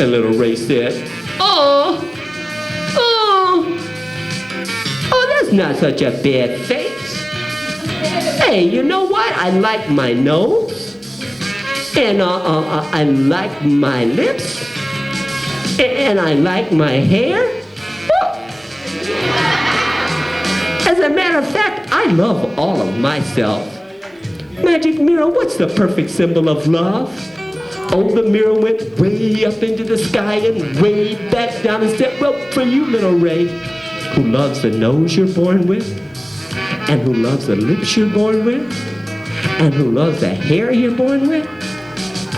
And little Ray said, oh, that's not such a bad face. Hey, you know what? I like my nose, and I like my lips, and I like my hair. As a matter of fact, I love all of myself. Magic mirror, what's the perfect symbol of love? Oh, the mirror went way up into the sky and way back down and said, well, for you, little Ray, who loves the nose you're born with, and who loves the lips you're born with, and who loves the hair you're born with,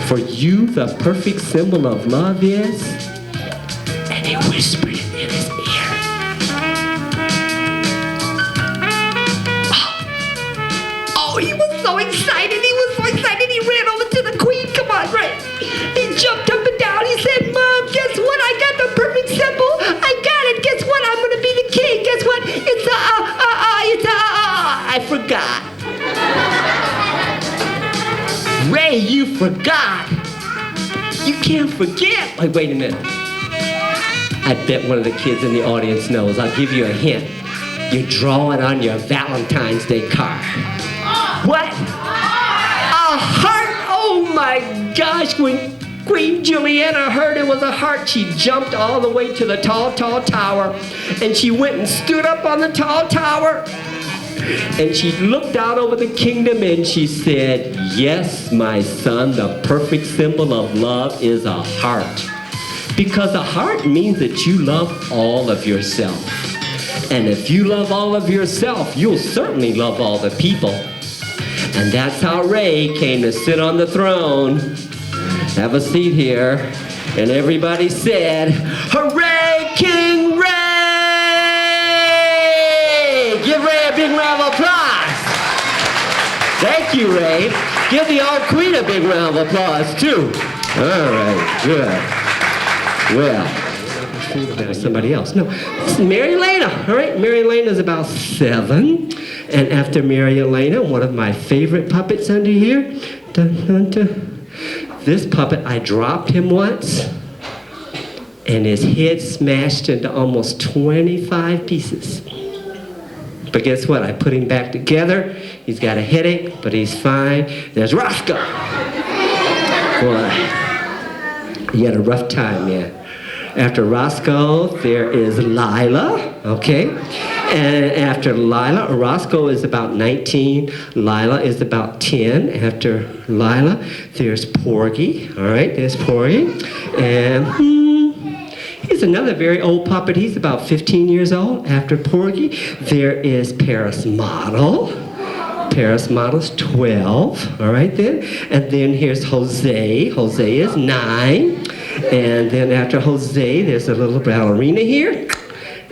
for you, the perfect symbol of love is, and he whispered it in his ear. Oh, he was so excited. He ran over to the queen. Come on, Ray. He jumped up and down. He said, Mom, guess what? I got the perfect symbol. I got it. Guess what? I'm going to be the king. Guess what? It's I forgot. Ray, you forgot. You can't forget. Wait a minute. I bet one of the kids in the audience knows. I'll give you a hint. You draw it on your Valentine's Day card. What? A heart? Oh my gosh, when Queen Juliana heard it was a heart, she jumped all the way to the tall tower, and she went and stood up on the tall tower, and she looked out over the kingdom and she said, yes, my son, the perfect symbol of love is a heart. Because a heart means that you love all of yourself. And if you love all of yourself, you'll certainly love all the people. And that's how Ray came to sit on the throne. Have a seat here. And everybody said, hooray, King Ray! Give Ray a big round of applause. Thank you, Ray. Give the old queen a big round of applause, too. All right, good. Well, somebody else. No, this is Mary Elena. All right, Mary Elena is about 7. And after Mary Elena, one of my favorite puppets under here, this puppet, I dropped him once, and his head smashed into almost 25 pieces. But guess what? I put him back together. He's got a headache, but he's fine. There's Roscoe. Boy, he had a rough time, yeah. After Roscoe, there is Lila, okay? And after Lila, Roscoe is about 19. Lila is about 10. After Lila, there's Porgy, all right? There's Porgy. And he's another very old puppet. He's about 15 years old. After Porgy, there is Paris Model. Paris Model's 12, all right then. And then here's Jose. Jose is 9. And then after Jose, there's a little ballerina here.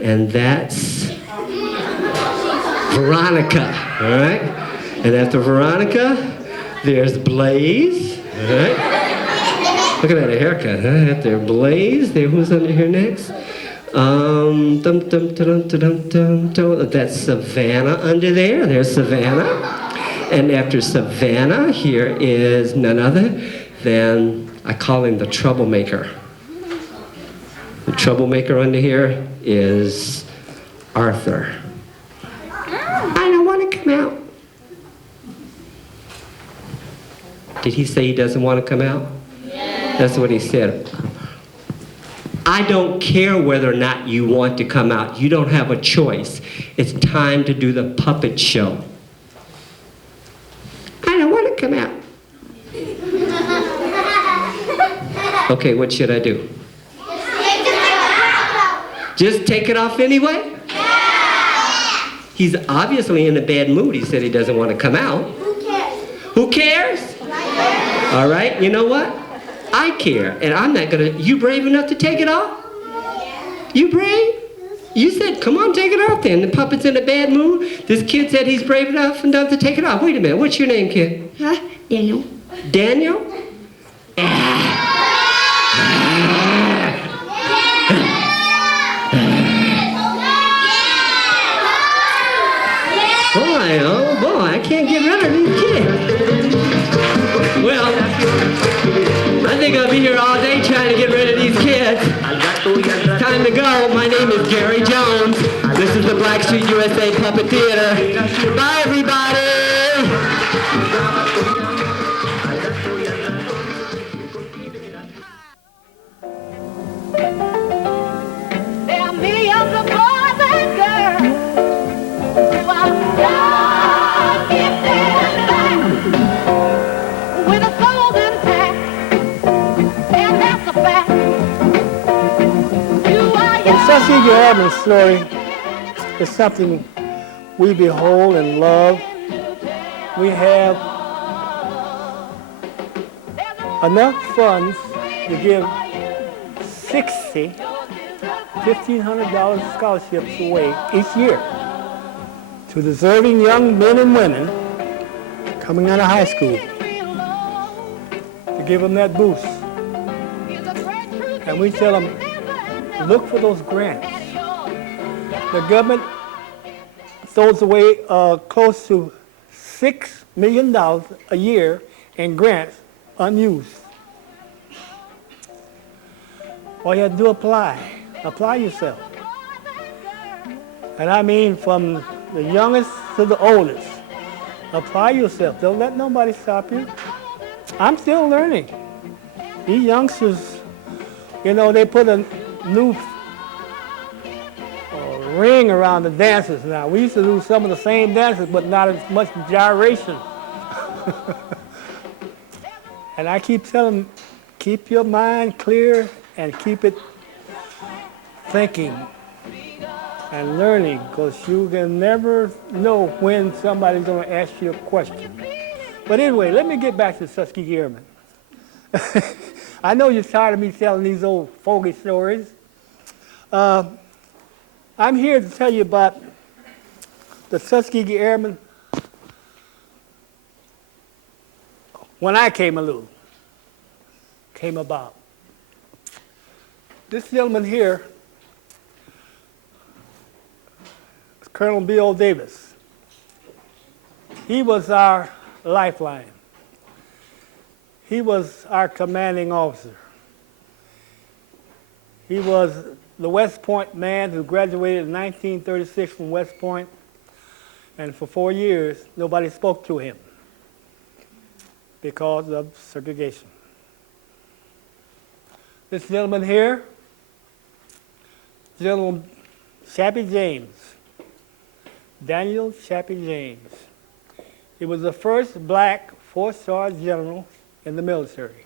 And that's Veronica, all right? And after Veronica, there's Blaze, all right? Look at that haircut, huh? After Blaze, there, who's under here next? That's Savannah under there. There's Savannah. And after Savannah, here is none other than, I call him the troublemaker. The troublemaker under here is Arthur. I don't want to come out. Did he say he doesn't want to come out? Yeah. That's what he said. I don't care whether or not you want to come out. You don't have a choice. It's time to do the puppet show. I don't want to come out. Okay, what should I do? Just take it off anyway? Yeah. He's obviously in a bad mood. He said he doesn't want to come out. Who cares? Who cares? All right, you know what? I care, and I'm not gonna, you brave enough to take it off? You brave? You said, come on, take it off then. The puppet's in a bad mood. This kid said he's brave enough to take it off. Wait a minute, what's your name, kid? Huh? Daniel. Daniel? Boy, oh boy, I can't get rid of these kids. Well, I think I'll be here all day trying to get rid of these kids. Street USA Puppet Theater. Bye, everybody. There are millions of boys and girls who are just gifted back with a soul intact, and that's a fact. You are young. The Tuskegee Airmen story is something we behold and love. We have enough funds to give 60 $1,500 scholarships away each year to deserving young men and women coming out of high school, to give them that boost. And we tell them, look for those grants. The government throws away close to $6 million a year in grants unused. All you have to do is apply yourself. And I mean from the youngest to the oldest. Apply yourself. Don't let nobody stop you. I'm still learning. These youngsters, you know, they put a new ring around the dances now. We used to do some of the same dances, but not as much gyration. And I keep telling them, keep your mind clear and keep it thinking and learning, because you can never know when somebody's going to ask you a question. But anyway, let me get back to Tuskegee Airmen. I know you're tired of me telling these old fogey stories. I'm here to tell you about the Tuskegee Airmen when I came about. This gentleman here is Colonel B.O. Davis. He was our lifeline. He was our commanding officer. He was the West Point man who graduated in 1936 from West Point, and for 4 years, nobody spoke to him because of segregation. This gentleman here, General Chappie James, Daniel Chappie James. He was the first black four-star general in the military.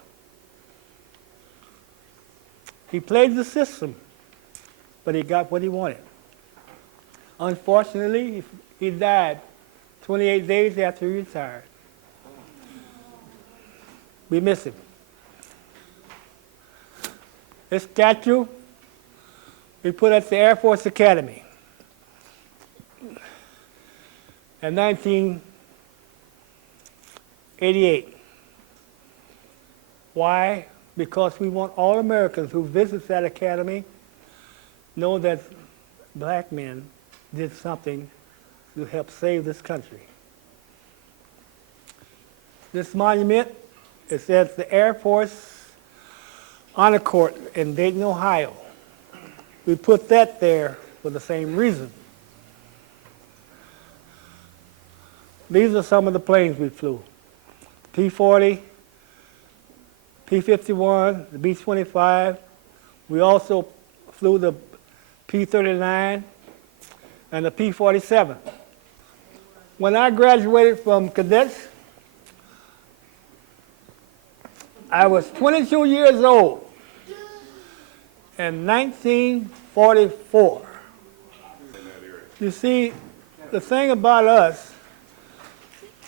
He played the system, but he got what he wanted. Unfortunately, he died 28 days after he retired. We miss him. This statue we put at the Air Force Academy in 1988. Why? Because we want all Americans who visit that academy know that black men did something to help save this country. This monument is at the Air Force Honor Court in Dayton, Ohio. We put that there for the same reason. These are some of the planes we flew. P-40, P-51, the B-25. We also flew the P-39 and the P-47. When I graduated from cadets, I was 22 years old in 1944. You see, the thing about us,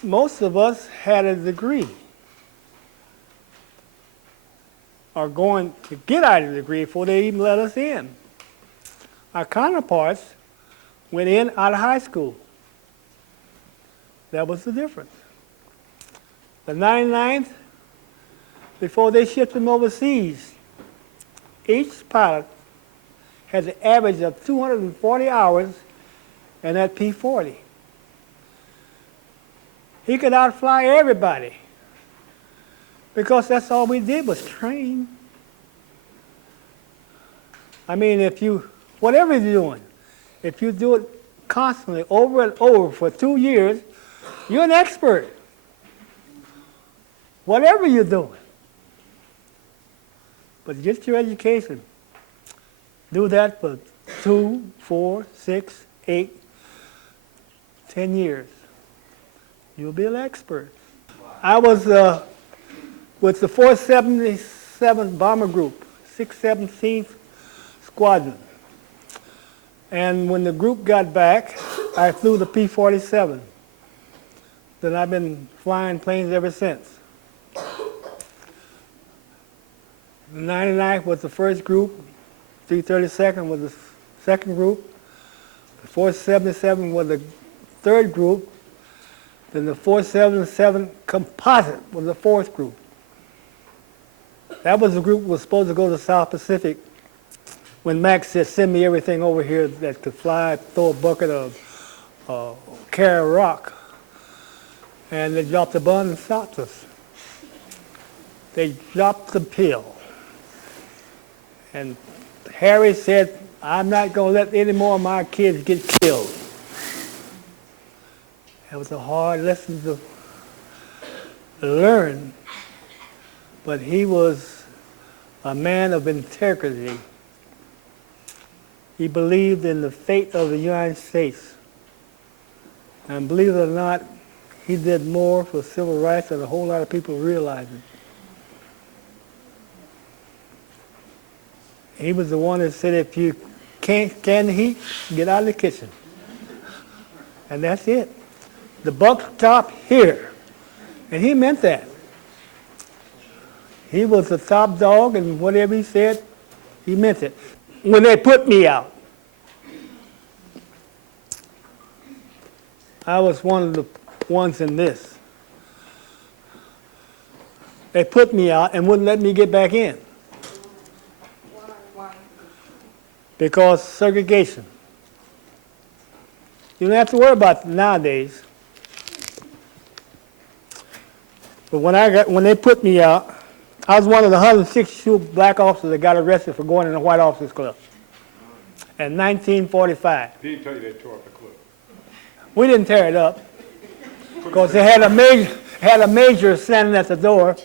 most of us had a degree or going to get out of the degree before they even let us in. Our counterparts went in out of high school. That was the difference. The 99th, before they shipped them overseas, each pilot had an average of 240 hours in that P-40. He could outfly everybody because that's all we did was train. I mean, whatever you're doing, if you do it constantly over and over for 2 years, you're an expert. Whatever you're doing. But get your education. Do that for 2, 4, 6, 8, 10 years. You'll be an expert. I was with the 477 Bomber Group, 617th Squadron. And when the group got back, I flew the P-47. Then I've been flying planes ever since. The 99th was the first group, 332nd was the second group, the 477 was the third group, then the 477 Composite was the fourth group. That was the group that was supposed to go to the South Pacific when Max said, send me everything over here that could fly, throw a bucket of carry rock. And they dropped the bomb and stopped us. They dropped the pill. And Harry said, I'm not going to let any more of my kids get killed. It was a hard lesson to learn, but he was a man of integrity. He believed in the fate of the United States. And believe it or not, he did more for civil rights than a whole lot of people realizing. He was the one that said, if you can't stand the heat, get out of the kitchen. And that's it. The buck stopped here. And he meant that. He was the top dog, and whatever he said, he meant it. When they put me out, I was one of the ones in this. They put me out and wouldn't let me get back in. Why? Because segregation. You don't have to worry about it nowadays. But when they put me out, I was one of the 162 black officers that got arrested for going in the White Officers Club in 1945. He didn't tell you they tore up the club. We didn't tear it up because they had a major standing at the door.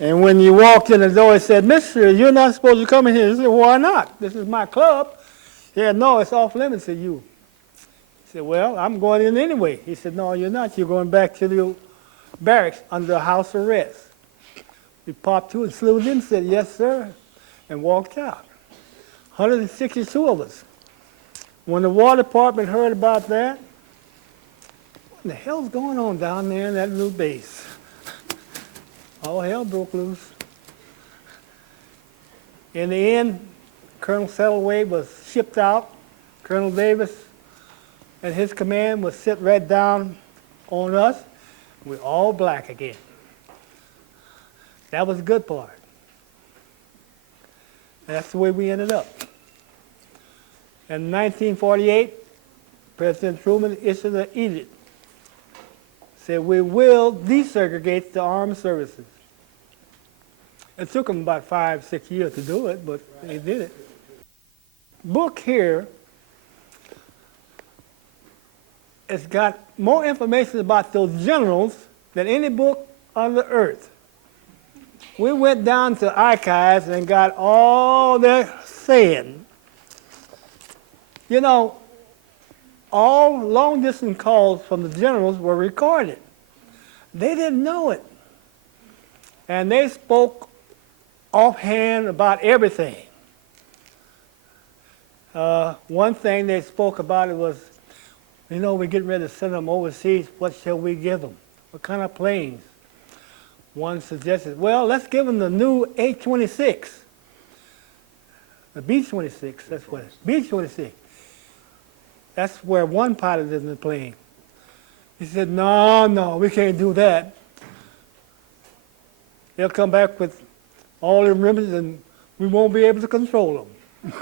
And when you walked in the door, it said, Mister, you're not supposed to come in here. He said, why not? This is my club. He said, no, it's off limits to you. He said, well, I'm going in anyway. He said, no, you're not. You're going back to the barracks under house arrest. We popped to and saluted him, said, yes, sir, and walked out. 162 of us. When the War Department heard about that, what the hell's going on down there in that new base? All hell broke loose. In the end, Colonel Settleway was shipped out. Colonel Davis and his command was sit right down on us. We're all black again. That was the good part. And that's the way we ended up. In 1948, President Truman issued an edict. Said, we will desegregate the armed services. It took them about 5, 6 years to do it, but they did it. Book here, it's got more information about those generals than any book on the earth. We went down to archives and got all their saying. You know, all long-distance calls from the generals were recorded. They didn't know it. And they spoke offhand about everything. One thing they spoke about it was, you know, we're getting ready to send them overseas. What shall we give them? What kind of planes? One suggested, well, let's give them the new A-26. The B-26, that's what it is. B-26. That's where one pilot is in the plane. He said, no, we can't do that. They'll come back with all them ribbons and we won't be able to control them.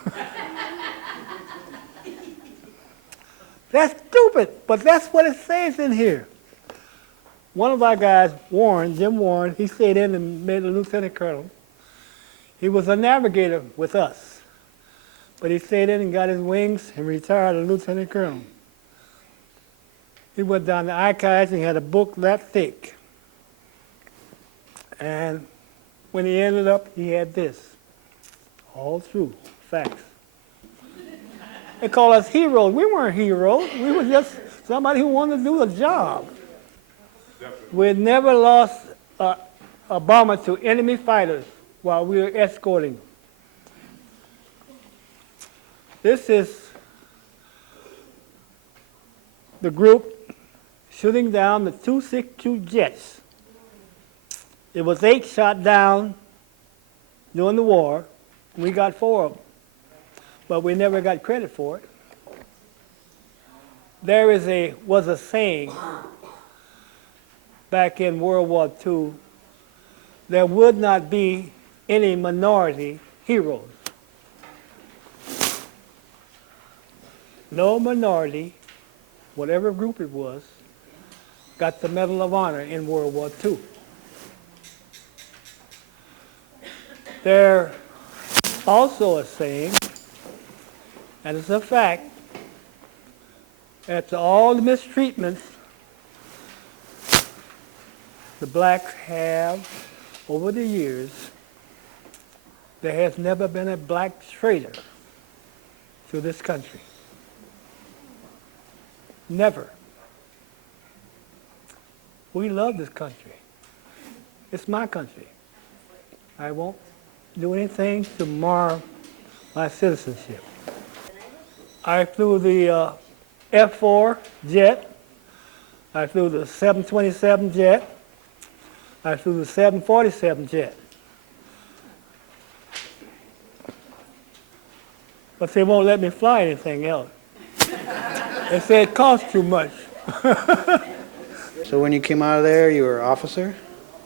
That's stupid, but that's what it says in here. One of our guys, Jim Warren, he stayed in and made a lieutenant colonel. He was a navigator with us. But he stayed in and got his wings and retired a lieutenant colonel. He went down the archives and he had a book that thick. And when he ended up, he had this. All true facts. They call us heroes. We weren't heroes. We were just somebody who wanted to do a job. We had never lost a bomber to enemy fighters while we were escorting. This is the group shooting down the 262 jets. It was 8 shot down during the war. We got 4 of them, but we never got credit for it. There was a saying back in World War II, there would not be any minority heroes. No minority, whatever group it was, got the Medal of Honor in World War II. There's also a saying, and it's a fact, after all the mistreatments the blacks have over the years, there has never been a black traitor to this country. Never. We love this country. It's my country. I won't do anything to mar my citizenship. I flew the F-4 jet. I flew the 727 jet. I flew the 747 jet. But they won't let me fly anything else. They say it costs too much. So when you came out of there, you were officer?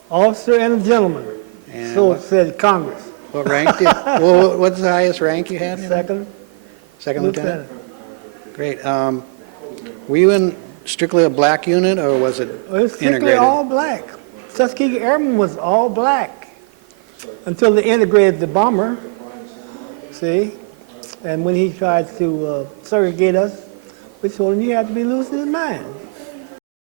Officer and a gentleman. And So what, it said Congress. what rank did, well, what's the highest rank you had? Second Lieutenant? Great. Were you in strictly a black unit, or was it It was strictly integrated? all black. Tuskegee Airmen was all black until they integrated the bomber, see? And when he tried to segregate us, we told him you had to be losing his mind.